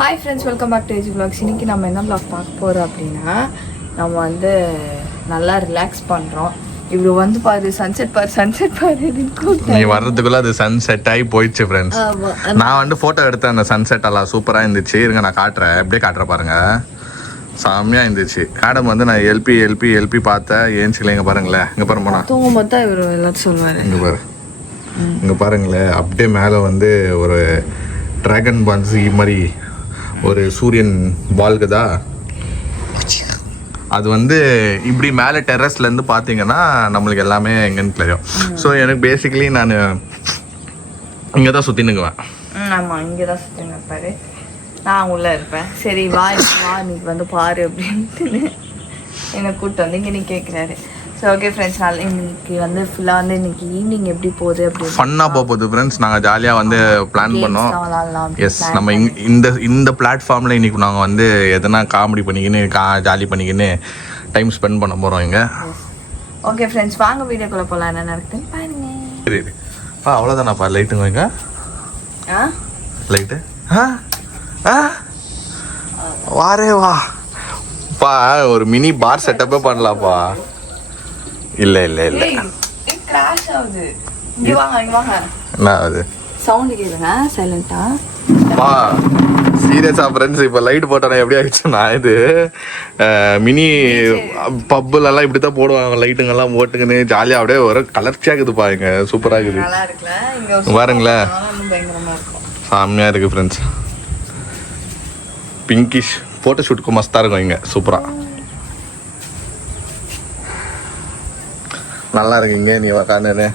Hi friends, welcome back to age vlogs. இன்னைக்கு நம்ம என்ன vlog பார்க்க போகிறோம் அப்படின்னா, நம்ம வந்து நல்லா ரிலாக்ஸ் பண்ணுறோம். இவ்வளோ வந்து பாரு சன்செட் பாரு நீ வர்றதுக்குள்ள அது சன்செட் ஆகி போயிடுச்சு ஃப்ரெண்ட்ஸ். நான் வந்து ஃபோட்டோ எடுத்தேன், அந்த சன்செட் எல்லாம் சூப்பராக இருந்துச்சு. இருங்க நான் காட்டுறேன், எப்படியே காட்டுறேன் பாருங்க. செம்மையாக இருந்துச்சு. மேடம் வந்து நான் எல்பி பார்த்தேன். ஏன்ச்சில இங்கே பாருங்களேன், இங்கே பாருங்க போனா தூங்கும் போது தான் இவர் எல்லாத்தையும் சொல்லுவார். இங்கே பாருங்களேன், அப்படியே மேலே வந்து ஒரு ட்ராகன் பன்ஸ் மாதிரி ஒரு சூரியன் வாழ்குதா. அது வந்து இப்படி மேலே டெரஸ்லேருந்து பார்த்தீங்கன்னா நம்மளுக்கு எல்லாமே எங்கன்னு தெரியும். ஸோ எனக்கு பேசிக்கலி நான் இங்கே தான் சுற்றினுக்குவேன். ஆமாம், இங்கே தான் சுற்றினு இருப்பாரு, நான் உள்ளே இருப்பேன். சரி வா இன்னைக்கு வந்து பாரு அப்படின்ட்டு என்னை கூப்பிட்டு வந்து இங்கே நீ கேட்குறாரு. ஸோ ஓகே ஃப்ரெண்ட்ஸ், நாள் இன்னைக்கு வந்து ஃபுல்லாக வந்து இன்னைக்கு ஈவினிங் எப்படி போகுது அப்படி ஃபன்னாக போகுது ஃப்ரெண்ட்ஸ். நாங்கள் ஜாலியாக வந்து பிளான் பண்ணோம். எஸ், நம்ம இந்த பிளாட்ஃபார்மில் இன்னைக்கு நாங்கள் வந்து எதனா காமெடி பண்ணிக்கின்னு ஜாலி பண்ணிக்கின்னு டைம் ஸ்பெண்ட் பண்ண போகிறோம் இங்கே. ஓகே ஃப்ரெண்ட்ஸ், வாங்க வீடியோக்குள்ளே போகலாம். என்ன நடக்குதுன்னு பாருங்க. சரி அவ்வளோதானாப்பா. லைட்டுங்க இங்கே லைட்டு வாரே வாப்பா, ஒரு மினி பார் செட்டப்பே பண்ணலாம்ப்பா. இல்ல கிராஷ் ஆகுது. இங்க வாங்க என்ன ஆகுது? சவுண்ட் கேளுங்க சைலண்டா. பா சீரியஸா ஃப்ரெண்ட்ஸ், இப்போ லைட் போட்டா எப்படி ஆயிடுச்சுன்னா, இது மினி பப்புல எல்லாம் இப்படித்தான் போடுவாங்க. லைட்டுங்கெல்லாம் போட்டுக்கின்னு ஜாலியா அப்படியே ஒரு கலர்ச்சியா இருக்குதுப்பா. இங்க சூப்பரா இருக்குது. நல்லா இருக்குல்ல? இங்க பாருங்களேன், பயங்கரமா இருக்கும். செம்மையா இருக்கு ஃப்ரெண்ட்ஸ். பிங்கிஷ் போட்டோ ஷூட்டுக்கு மஸ்தா இருக்கும் இங்க. சூப்பரா நல்லா இருக்குங்க. நீ உக்காந்து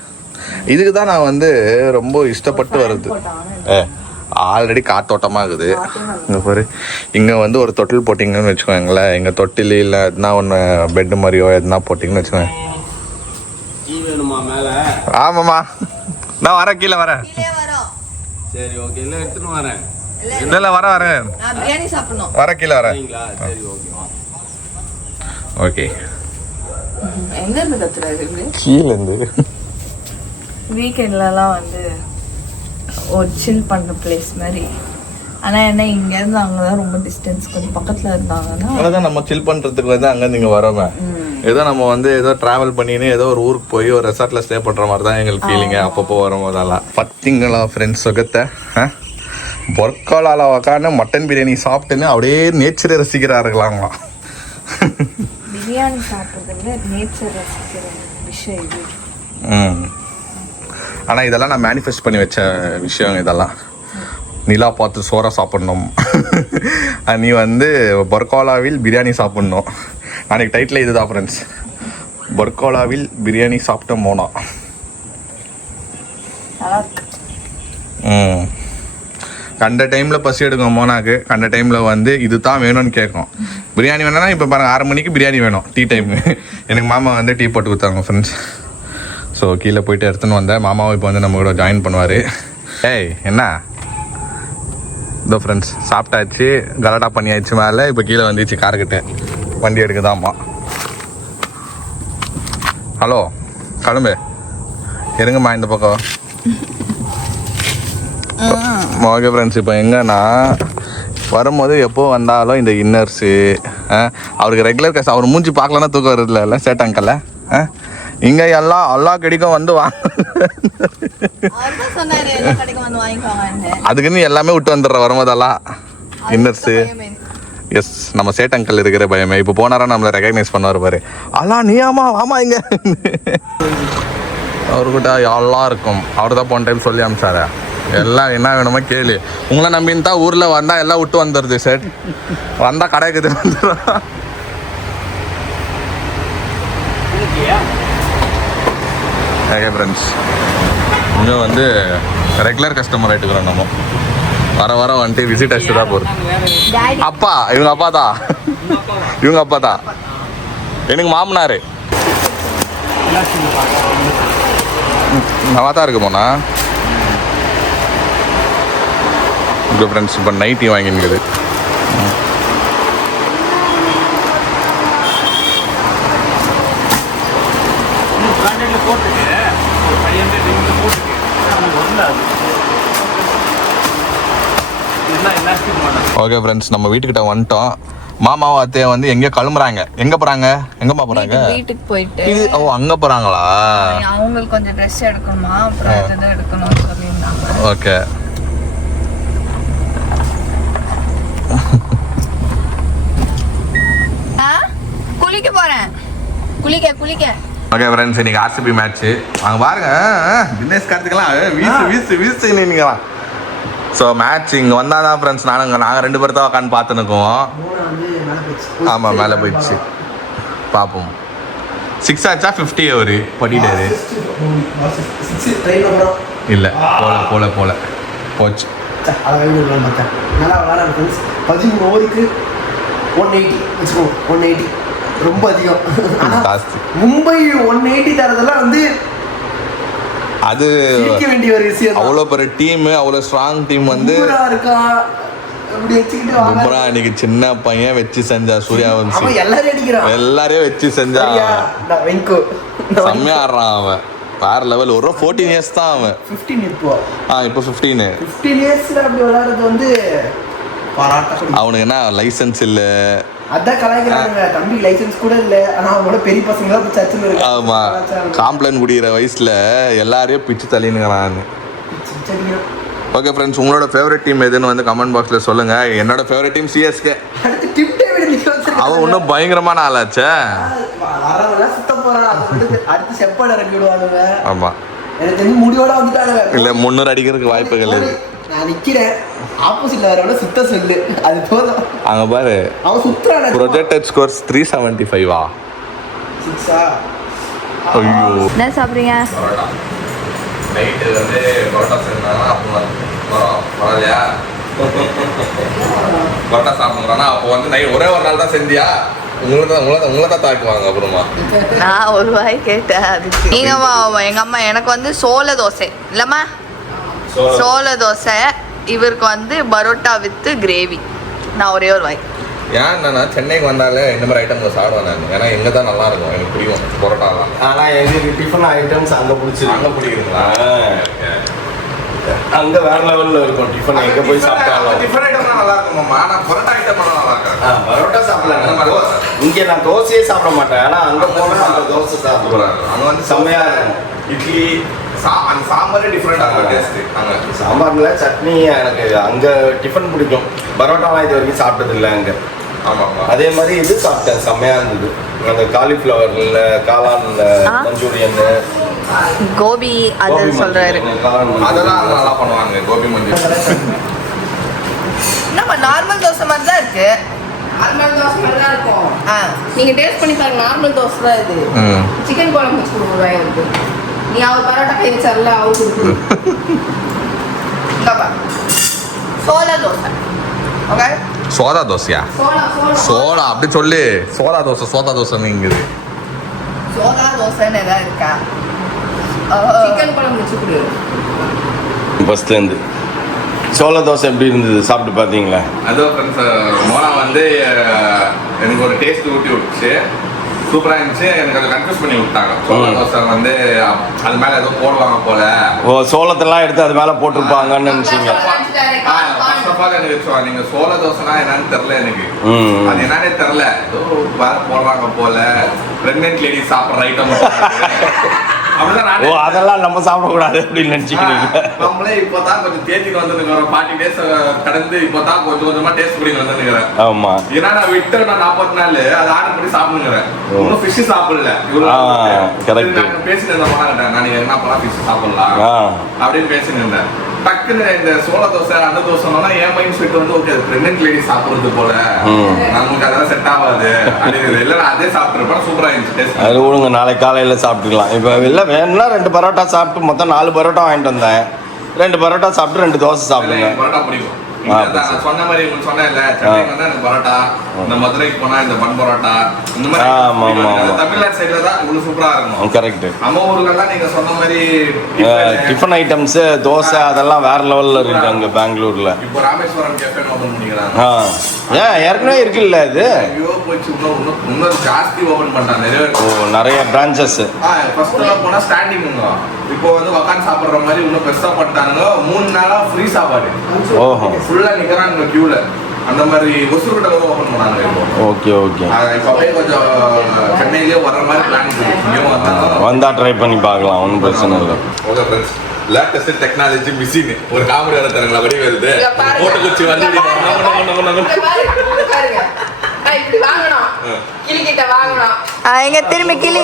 இதுக்கு தான் நான் வந்து ரொம்ப இஷ்டப்பட்டு வருது. ஆல்ரெடி காத்தோட்டமாக இருக்குது. இங்கே பாரு, இங்கே வந்து ஒரு தொட்டில் போட்டிங்கன்னு வச்சுக்கோங்களேன். எங்கள் தொட்டில் இல்லை எதுனா ஒன்று பெட்டு மாதிரியோ எதுனா போட்டிங்கன்னு வச்சுக்கோங்க. ஆமாம்மா, நான் வரேன், கீழே வரேன். சரி ஓகே, இல்லை எடுத்துன்னு வரேன். இல்லை வரேன் பிரியாணி சாப்பிடணும். வர கீழே வரேன். சரி ஓகே ஓகே. எங்க இருந்து கத்துறாரு? கீழே இருந்து. வீக்கெண்ட்லலாம் வந்து ஒரு சில் பண்ணுற பிளேஸ் மாதிரி. ஆனால் என்ன இங்கேருந்து அங்கே தான் ரொம்ப டிஸ்டன்ஸ், கொஞ்சம் பக்கத்தில் இருந்தாங்கன்னா அதான் நம்ம சில் பண்ணுறதுக்கு வந்து அங்கேருந்து இங்கே வரோமே. ஏதோ நம்ம வந்து ஏதோ ட்ராவல் பண்ணின்னு ஏதோ ஒரு ஊருக்கு போய் ஒரு ரெசார்ட்டில் ஸ்டே பண்ணுற மாதிரி தான் எங்களுக்கு ஃபீலிங்க அப்பப்போ வரும் போதெல்லாம். பார்த்தீங்களா ஃப்ரெண்ட்ஸ், சுகத்தை பொற்காலால் உக்காந்து மட்டன் பிரியாணி சாப்பிட்டுன்னு அப்படியே நேச்சரை ரசிக்கிறார்களாங்களாம். பிரியாணி சாப்பிட்றதுல நேச்சர் ரசிக்கிற விஷயம் இது. ஆனால் இதெல்லாம் நான் மேனிஃபெஸ்ட் பண்ணி வச்ச விஷயம். இதெல்லாம் நிலா பார்த்து சோறா சாப்பிட்ணும், நீ வந்து பர்காலாவில் பிரியாணி சாப்பிட்ணும். நாளைக்கு டைட்டில் இதுதான் ஃப்ரெண்ட்ஸ், பர்காலாவில் பிரியாணி சாப்பிட்ட மோனா. கண்ட டைமில் பசி எடுக்கும் மோனாக்கு. கண்ட டைமில் வந்து இது தான் வேணும்னு கேட்கும். பிரியாணி வேணும்னா இப்போ பாருங்கள் 6 மணிக்கு பிரியாணி வேணும், டீ டைமு. எனக்கு மாமா வந்து டீ போட்டு கொடுத்தாங்க ஃப்ரெண்ட்ஸ். ஸோ கீழே போயிட்டு எடுத்துன்னு வந்தேன். மாமாவை இப்போ வந்து நம்ம கூட ஜாயின் பண்ணுவார். ஏய் என்ன இதோ ஃப்ரெண்ட்ஸ், சாப்பிட்டாச்சு, கலாட்டா பண்ணியாச்சு. மேலே இப்போ கீழே வந்துச்சு கார்கிட்ட வண்டி எடுக்குதாம்மா. ஹலோ கிளம்பு, இருங்கம்மா இந்த பக்கம். ஓகே ஃப்ரெண்ட்ஸ், இப்போ எங்கன்னா வரும்போது எப்போ வந்தாலும் இந்த இன்னர்ஸு அவருக்கு ரெகுலர் கேஸ். அவர் மூஞ்சி பார்க்கலன்னா தூக்கம் வருதுல இல்லை சேட்டாங்கல்ல. இங்கே எல்லாம் கிடைக்கும் வந்து அதுக்குன்னு எல்லாமே விட்டு வந்துடுற வரும்போதெல்லாம் இன்னர்ஸு. எஸ், நம்ம சேட் அங்கிள் இருக்கிற பயமே. இப்போ போனாரா நம்மளை ரெகக்னைஸ் பண்ணுவார் பாரு. அல்லாம் நீ ஆமா இங்கே அவர்கிட்ட எல்லாம் இருக்கும். அவர் தான் போன டைம் சொல்லி அனுப்பிச்சாரு, எல்லாம் என்ன வேணுமோ கேளு. உங்களை நம்பின்னு தான் ஊரில் வந்தால் எல்லாம் விட்டு வந்துடுது. சேட் வந்தால் கடைக்குது வந்துடும். ஓகே ஃப்ரெண்ட்ஸ், இன்னும் வந்து ரெகுலர் கஸ்டமர் ஆகிட்டுக்கிறோம் நம்ம. வர வந்துட்டு விசிட் அடிச்சு தான் போகிறது. அப்பா இவங்க அப்பா தான் எனக்கு மாமனார். நல்லா தான் இருக்கு போனா. ஓகே ஃப்ரெண்ட்ஸ், இப்போ நைட்டி வாங்கினுக்குது. என்ன ஓகே ஃப்ரெண்ட்ஸ், நம்ம வீட்டுக்கிட்ட வந்துட்டோம். மாமாவும் அத்தையை வந்து எங்கேயோ கிளம்புறாங்க. எங்கே போகிறாங்க? எங்கம்மா போகிறாங்க? வீட்டுக்கு போயிட்டு அங்கே போகிறாங்களா? அவங்களுக்கு கொஞ்சம் ட்ரெஸ் எடுக்கணுமா, அப்புறம் அதுதான் எடுக்கணும்னு சொல்லியிருந்தாங்க. ஓகே. குளிக்க போகிறேன். குளிக்க ஓகே ஃப்ரெண்ட்ஸ், இன்னைக்கு ஆர்சிபி மேட்ச்சு. அங்கே பாருங்க, தினேஷ் கார்த்திகெல்லாம் வீசு நீங்களாம். ஸோ மேட்ச் இங்கே வந்தால் தான் ஃப்ரெண்ட்ஸ் நாங்கள் 2 பேர் தான் உட்காந்து பார்த்துன்னுக்குவோம். ஆமாம், மேலே போயிடுச்சு. பார்ப்போம். 6 ஆச்சா 50 அவரு பண்ணிட்டாரு. இல்லை, போல போச்சு. 13 ஓவருக்கு 180 வச்சுக்கோ. 180 ரொம்ப அதிகம். மும்பை 180 தரதெல்லாம் வந்து அது வேண்டிய ஒரு விஷயம். அவ்வளோ பெரிய டீம், அவ்வளோ ஸ்ட்ராங் டீம் வந்து பும்ரா இன்னைக்கு சின்ன பையன் வச்சு செஞ்சா. சூர்யவன்சி எல்லாரையும் வச்சு செஞ்சா. செம்மையா ஆடுறான் அவன், வேற லெவல். ஒரு 14 இயர்ஸ் தான் அவன். 15 இப்போ 15 இயர்ஸ்ல அப்படி விளையாடுறது வந்து அவனுக்கு என்ன லைசன்ஸ் இல்ல, அதான் கலாய்க்கிறாங்க. தம்பி லைசன்ஸ் கூட இல்ல, ஆனா அவனோட பெரிய பசங்க தான் சர்ச்சில் இருக்கு. ஆமா, காம்ப்ளைண்ட் குடிக்கிற வயசுல எல்லாரையும் பிச்சு தள்ளினுங்கிறான். ஓகே ஃப்ரெண்ட்ஸ், உங்களோட ஃபேவரட் டீம் எதுன்னு வந்து கமெண்ட் பாக்ஸ்ல சொல்லுங்க. என்னோட ஃபேவரட் டீம் சிஎஸ்கே. அவன் இன்னும் பயங்கரமான ஆளாச்சே. ஆமா, முடிவோட வந்துட்டாங்க. இல்ல 300 அடிக்கிறதுக்கு வாய்ப்புகள் இருக்கு. நான் நிக்கிறேன், ஆப்போசிட்ல வரவன சுத்த சொல்லு, அது போதும். அங்க பாரு, அவன் சுத்துறானே. ப்ரொஜெக்டட் ஸ்கோர்ஸ் 375 6 ஐயோ. என்ன சாப்பிடுறீங்க? நைட் வந்து பரோட்டா செஞ்சானா, அப்போ வரலையா? பரோட்டா சாப்பிடுறானா, அப்போ வந்து நைட் ஒரே ஒரு நாள் தான் செஞ்சியா? உங்களை தான் தாக்குவாங்க அப்புறமா. நான் ஒரு வாய் கேட்டேன் அதுக்கு. நீங்க எங்க அம்மா எனக்கு வந்து சோள தோசை இல்லம்மா, சோள தோசை. இவருக்கு வந்து பரோட்டா வித் கிரேவி. நான் ஒரே ஒரு வாய். ஏன் நான் சென்னைக்கு வந்தாலே இந்த மாதிரி ஐட்டம் சாப்பிடுவேன் நான். ஏன்னா எங்கே தான் நல்லா இருக்கும், எனக்கு பிடிக்கும் பரோட்டாலாம். ஆனால் எங்களுக்கு டிஃபன் ஐட்டம்ஸ் அங்கே பிடிச்சிருக்கு. அங்கே பிடிக்குதுங்களா? அங்கே வேற லெவலில் இருக்கும் டிஃபன். எங்கே போய் சாப்பிட்டாலும் டிஃபன் ஐட்டம்லாம் நல்லா இருக்குமாம்மா, ஆனால் பரோட்டா ஐட்டம் நல்லா இருக்கும். பரோட்டா சாப்பிடலாம். இங்கே நான் தோசையே சாப்பிட மாட்டேன், ஆனால் அங்கே போனால் அந்த தோசை சாப்பிடுவேன். அங்கே வந்து செம்மையாக இருக்கும். இட்லி அந்த சாம்பாரே டிஃப்ரெண்டாக டேஸ்ட்டு. அங்கே சாம்பாரில் சட்னி எனக்கு அங்கே டிஃபன் பிடிக்கும். பரோட்டாலாம் இது வரைக்கும் சாப்பிட்டது இல்லை அங்கே. ஆமாம், அதே மாதிரி இது சாப்பிட்டேன், செம்மையாக இருந்தது. அந்த காலிஃப்ளவரில் காளான்ல மஞ்சூரியன், கோபி அது சொல்றாரு. அதெல்லாம் நல்லா பண்ணுவாங்க. கோபி மஞ்சூரியன் நம்ம நார்மல் தோசை மாதிரி தான் இருக்கு. நார்மல் தோசை மாதிரி தான் இருக்கும். நீங்க டேஸ்ட் பண்ணி பாருங்க. நார்மல் தோசை தான் இது. சிக்கன் குழம்பு வச்சு கொடுக்குறாங்க இருக்கு. நீ அவர் பரோட்டா கை வச்சார்ல, அவர் கொடுக்குது. சோள தோசை. ஓகே, சோதா தோசையா? சோளா அப்படி சொல்லு. சோதா தோசை நீங்குது. சோளா தோசைன்னு ஏதாவது இருக்கா? சிக்கன் குழம்பு வச்சு கொடு. ஃபர்ஸ்ட்லேருந்து சோள தோசை எப்படி இருந்தது சாப்பிட்டு பார்த்தீங்களா? அதோ ஃப்ரெண்ட்ஸ், மோனா வந்து எனக்கு ஒரு டேஸ்ட் ஊட்டி விட்டுச்சு. சூப்பராக இருந்துச்சு. எனக்கு அதை கன்ஃபியூஸ் பண்ணி விட்டாங்க. சோள தோசை வந்து அது மேலே ஏதோ போடுவாங்க போல. ஓ, சோளத்தெல்லாம் எடுத்து அது மேலே போட்டிருப்பாங்கன்னு நினச்சிங்க. எனக்கு நீங்க சோள தோசைனா என்னன்னு தெரியல. எனக்கு அது என்னன்னே தெரியல. ஏதோ போடுறாங்க போல. பிரெக்னென்ட் லேடி சாப்பிட்ற ஐட்டம். ஓ, அதெல்லாம் நம்ம சாப்பிடக்கூடாது அப்படின்னு நினைச்சுக்கிறீங்க. நம்மளே இப்போதான் கொஞ்சம் தேத்திட்டு வந்துருக்கிறோம். 40 days கடந்து இப்போதான் கொஞ்சமா டேஸ்ட் பண்ணி வந்துருக்கிறேன். ஆமா, ஏன்னா நான் விட்டு நான் 40 நாள் அதை ஆர்டர் பண்ணி சாப்பிடுங்கிறேன். இன்னும் ஃபிஷ் சாப்பிடல. பேசிட்டு இருந்தேன், நான் என்ன பண்ணலாம் ஃபிஷ் சாப்பிடலாம் அப்படின்னு பேசிட்டு இருந்தேன். டக்குன்னு இந்த சோள தோசை அந்த தோசைனா என் மைண்ட் செட் வந்து ஓகே, பிரெக்னென்ட் லேடி சாப்பிடுறது போல, நமக்கு அதெல்லாம் செட் ஆகாது அப்படின்னு. இல்லை, நான் அதே சாப்பிட்ருப்பேன். சூப்பராக இருந்துச்சு. அது விடுங்க, நாளைக்கு காலையில் சாப்பிட்டுக்கலாம். இப்போ இல்லை வேணும்னா 2 பரோட்டா சாப்பிட்டு மொத்தம் 4 பரோட்டா வாங்கிட்டு வந்தேன். 2 பரோட்டா சாப்பிட்டு 2 தோசை சாப்பிடுங்க. பரோட்டா பிடிக்கும். சொன்ன மாதிரி உங்களுக்கு சொன்னேன் இல்ல, சென்னைக்கு வந்தா எனக்கு பரோட்டா, இந்த மதுரைக்கு போனா இந்த பன் பரோட்டா, இந்த மாதிரி தமிழ்நாடு சைடுல தான் உங்களுக்கு சூப்பரா இருக்கும். கரெக்ட். நம்ம ஊர்ல நீங்க சொன்ன மாதிரி டிஃபன் ஐட்டம்ஸ், தோசை அதெல்லாம் வேற லெவல்ல இருக்கு அங்க பெங்களூர்ல. இப்போ ராமேஸ்வரம் கேஃபே ஓபன் பண்ணிக்கிறாங்க. ஏன் ஏற்கனவே இருக்குல்ல இது? ஐயோ போச்சு, இன்னும் ஜாஸ்தி ஓபன் பண்ணிட்டாங்க. நிறைய பிரான்ச்சஸ். ஃபர்ஸ்ட் போனா ஸ்டாண்டிங் இருந்தோம். இப்போ வந்து உட்காந்து சாப்பிடுற மாதிரி இன்னும் பெருசா பண்ணிட்டாங்க. 3 நாளா ஃப்ரீ சாப்பாடு. ஓஹோ, ஃபுல்லா நிக்கிறாங்க கியூல. அந்த மாதிரி ஒசூர்கிட்ட ஓப்பன் பண்ணாங்க இப்போ. Okay okay. இப்போ அப்படியே கொஞ்சம் சென்னையிலேயே வர்ற மாதிரி பிளான் இருக்குது. இங்கேயும் வந்தால் ட்ரை பண்ணி பார்க்கலாம், ஒன்றும் பிரச்சனை இல்லை. Okay friends, latest technology machine ஒரு காமெடி வர தரங்களா வடி வருது போட்டு குச்சி வந்து இப்படி வாங்கணும், கிளிக்கிட்ட வாங்கணும். எங்க திரும்பி கிளி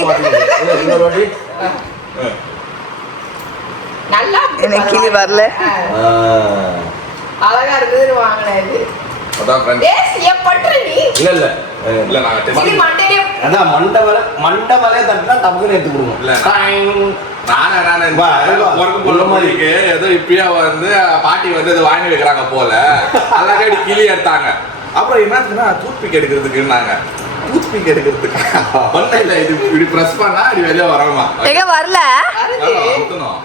நல்லா எனக்கு கிளி வரல. அழகா இருக்குது வாங்கினேன். இது அதான் ஃப்ரெண்ட்ஸ் இல்லை இல்லை இல்ல நான் டெஸ்ட் அதான் மண்டபலே தட்டினா தப்புன்னு எடுத்துக்கிடுவோம். இல்ல நான் மாதிரி இருக்கு ஏதோ இப்பயே வந்து பாட்டி வந்து அதை வாங்கி வைக்கிறாங்க போல அழகா இப்படி கிளி எடுத்தாங்க. அப்புறம் என்னத்துக்குன்னா டூத் பிக் எடுக்கிறதுக்குன்னாங்க. டூத் பிக் எடுக்கிறதுக்கு ஒன்றும் இல்லை, இது இப்படி ப்ரெஸ் பண்ணா இப்படி வெளியே வரணுமா? எங்க வரல. அமுத்தணும்.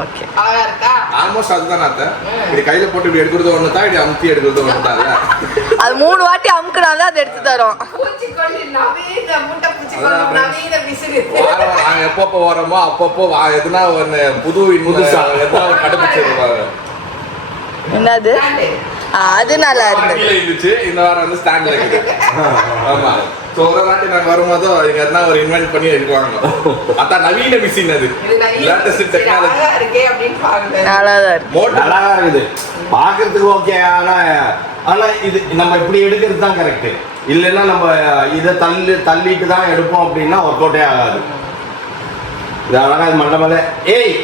ஓகே, அழகா இருக்கா? ஆல்மோஸ்ட் அதுதான் அத்தை. இப்படி கையில போட்டு இப்படி எடுக்கிறது ஒன்று தான், இப்படி அமுத்தி எடுக்கிறது ஒன்று தான். அது 3 வாட்டி அமுக்குனாதான் அது எடுத்து தரோம். பூச்சிக்கொல்லி நவீன முட்டை பூச்சிக்கொல்லி நவீன விசிறு. நாங்க எப்பப்போ வரோமோ அப்பப்போ எதுனா ஒன்று புதுசா எதுனா ஒரு கண்டுபிடிச்சிருப்பாங்க. என்னது? அது நல்லா இருந்துச்சு. இந்த வாரம் வந்து ஸ்டாண்ட்ல இருக்குது. ஆமா, சோ ஒரு வாட்டி நாங்க வரும்போது இங்க எதனா ஒரு இன்வென்ட் பண்ணி எடுக்குவாங்க. அதான் நவீன மிஷின், அது லேட்டஸ்ட் டெக்னாலஜி. அழகா இருக்கே அப்படின்னு பாருங்க. நல்லாதான் இருக்கு, நல்லா இருக்குது பார்க்கறதுக்கு. ஓகே, ஆனா இது நம்ம இப்படி எடுக்கிறது தான் கரெக்ட். இல்லைன்னா நம்ம இதை தள்ளிட்டு தான் எடுப்போம் அப்படின்னா ஒர்க் அவுட்டே ஆகாது. இது அழகா இது மண்டபல ஏய்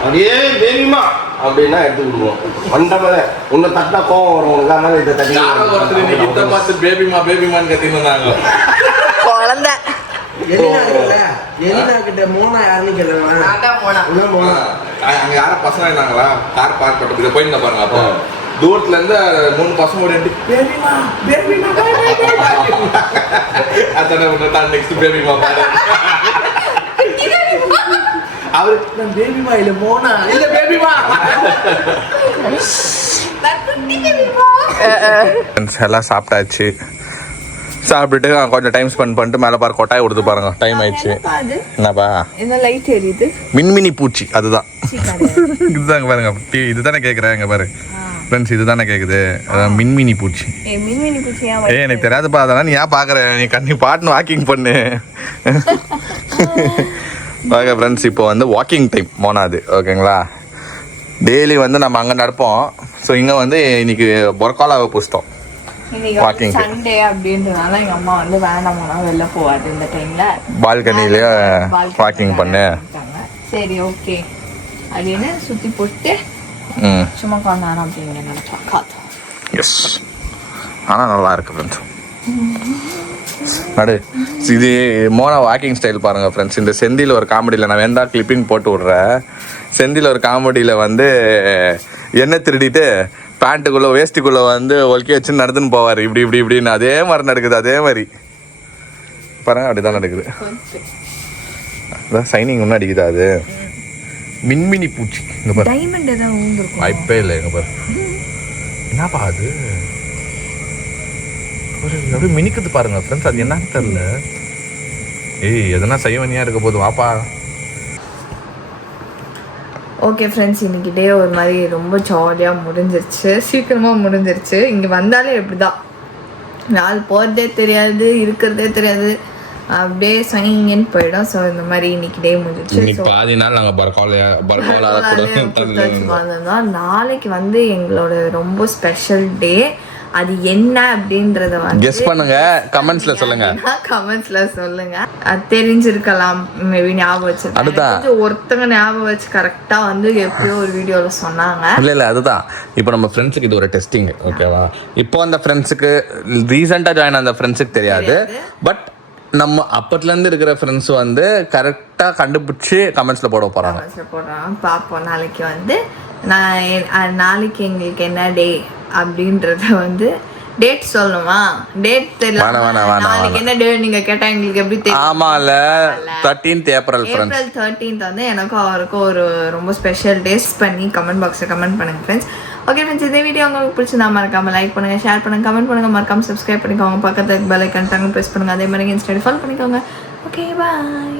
அப்படியே தெரியுமா அப்படின்னா எடுத்து விடுவோம். மண்டபல உன்னை தட்டினா கோவம் வரும் உனக்கு. அதனால இதை தட்டி ஒருத்தர் இதை பார்த்து பேபிமான்னு கத்தின்னு இருந்தாங்க. குழந்தை எலினா கிட்ட மோனா யாருன்னு கேளுங்க. அங்க யாரும் பசங்க இருந்தாங்களா கார் பார்க் பண்ணிட்டு இதை போயிருந்தா பாருங்க. அப்போ தூரத்துல இருந்து 3 பசங்க ஓடி அதான் நெக்ஸ்ட் பேபிமா பாரு. அவரு பேபிமா இல்ல மோனா இல்ல பேபிமா. எல்லாம் சாப்பிட்டாச்சு. சாப்பிட்டுட்டு கொஞ்சம் டைம் ஸ்பெண்ட் பண்ணிட்டு மேலே பாரு கொட்டாய் கொடுத்து பாருங்க. டைம் ஆயிடுச்சு. என்னப்பா என்ன லைட் எரியுது? மின்மினி பூச்சி. அதுதான் இதுதாங்க பாருங்க. இதுதானே கேட்குறேன். இங்கே பாரு ஃப்ரெண்ட்ஸ், இதுதானே கேட்குது. அதான் மின்மினி பூச்சி. மின்மினி பூச்சி எனக்கு தெரியாதுப்பா. அதெல்லாம் நீ ஏன் பார்க்குற? நீ பாட்டுன்னு வாக்கிங் பண்ணு. ஓகே ஃப்ரெண்ட்ஸ், இப்போ வந்து வாக்கிங் டைம் மோனாது. ஓகேங்களா, டெய்லி வந்து நம்ம அங்கே நடப்போம். ஸோ இங்கே வந்து இன்னைக்கு பொற்காலாவை புஸ்தம் வாக்கிங் சண்டே அப்படின்றதுனால எங்கள் அம்மா வந்து வேண்டாம் போனா வெளில போவாது இந்த டைம்ல. பால்கனிலேயே வாக்கிங் பண்ணு. சரி ஓகே அப்படின்னு சுற்றி போட்டு சும்மா கொண்டாடும் அப்படின்னு நினச்சா காத்தோம். எஸ், ஆனால் நல்லா இருக்கு ஃப்ரெண்ட்ஸ். நடு இது மோனா வாக்கிங் ஸ்டைல் பாருங்கள் ஃப்ரெண்ட்ஸ். இந்த செந்தில் ஒரு காமெடியில் நான் வேண்டா கிளிப்பிங் போட்டு விட்றேன். செந்தில் ஒரு காமெடியில் வந்து எண்ணெய் திருடிட்டு பேண்ட்டுக்குள்ளே வேஸ்ட்டுக்குள்ளே வந்து ஒல்கி வச்சு நடந்துன்னு போவார். இப்படின்னு அதே மாதிரி நடக்குது. அதே மாதிரி பாருங்க, அப்படி தான் நடக்குது. அதான் சைனிங் ஒன்றும் அடிக்குதா? அது மின்மினி பூச்சி. இங்கே பாரு, டைமண்ட் ஏதாவது வாய்ப்பே இல்லை. இங்கே பாரு, என்னப்பா அது அப்படியே மினிக்குது பாருங்க ஃப்ரெண்ட்ஸ். அது என்னன்னு தெரியல. ஏய், எதனா செய்வனியா இருக்க போது வாப்பா. ஓகே ஃப்ரெண்ட்ஸ், இன்னைக்கு டே ஒரு மாதிரி ரொம்ப ஜாலியாக முடிஞ்சிருச்சு. சீக்கிரமாக முடிஞ்சிருச்சு. இங்கே வந்தாலே எப்படி தான் நாள் போகிறதே தெரியாது, இருக்கிறதே தெரியாது, அப்படியே சொன்னீங்கன்னு போயிடும். ஸோ இந்த மாதிரி இன்னைக்கு டே முடிஞ்சிருச்சு. பாதி நாள் நாங்கள் நாளைக்கு வந்து எங்களோட ரொம்ப ஸ்பெஷல் டே. அது என்ன அப்படின்றத வந்து கெஸ் பண்ணுங்க, கமெண்ட்ஸ்ல சொல்லுங்க. கமெண்ட்ஸ்ல சொல்லுங்க. அது தெரிஞ்சிருக்கலாம், மேபி ஞாபகம் வச்சிருக்கேன். ஒருத்தங்க ஞாபகம் வச்சு கரெக்டா வந்து எப்பயோ ஒரு வீடியோல சொன்னாங்க. இல்ல அதுதான். இப்போ நம்ம ஃப்ரெண்ட்ஸுக்கு இது ஒரு டெஸ்டிங். ஓகேவா? இப்போ அந்த ஃப்ரெண்ட்ஸுக்கு ரீசெண்டா ஜாயின் அந்த ஃப்ரெண்ட்ஸுக்கு தெரியாது. பட் நம்ம அப்பத்துல இருந்து இருக்கிற ஃப்ரெண்ட்ஸ் வந்து கரெக்டா கண்டுபிடிச்சு கமெண்ட்ஸ்ல போட போறாங்க. பார்ப்போம். நாளைக்கு வந்து நாளைக்கு எங்களுக்கு என்ன டே அப்படின்றத வந்து டேட் சொல்லணுமா? டேட் தெரியல. நாளைக்கு என்ன டே நீங்க கேட்டா எங்களுக்கு எப்படி தெரியும்? ஆமால 13th ஏப்ரல் ஏப்ரல் 13th வந்து எனக்கும் அவருக்கும் ஒரு ரொம்ப ஸ்பெஷல் டேஸ் பண்ணி கமெண்ட் பாக்ஸ்ல கமெண்ட் பண்ணுங்க ஃப்ரெண்ட்ஸ். ஓகே ஃப்ரெண்ட்ஸ், இந்த வீடியோ உங்களுக்கு பிடிச்சிருந்தா மறக்காம லைக் பண்ணுங்க, ஷேர் பண்ணுங்க, கமெண்ட் பண்ணுங்க, மறக்காம சப்ஸ்கிரைப் பண்ணிக்கோங்க, பக்கத்துல பெல் ஐகான் பிரஸ் பண்ணுங்க, அதே மாதிரி இன்ஸ்டால ஃபாலோ பண்ணிக்கோங்க. ஓகே, பாய்.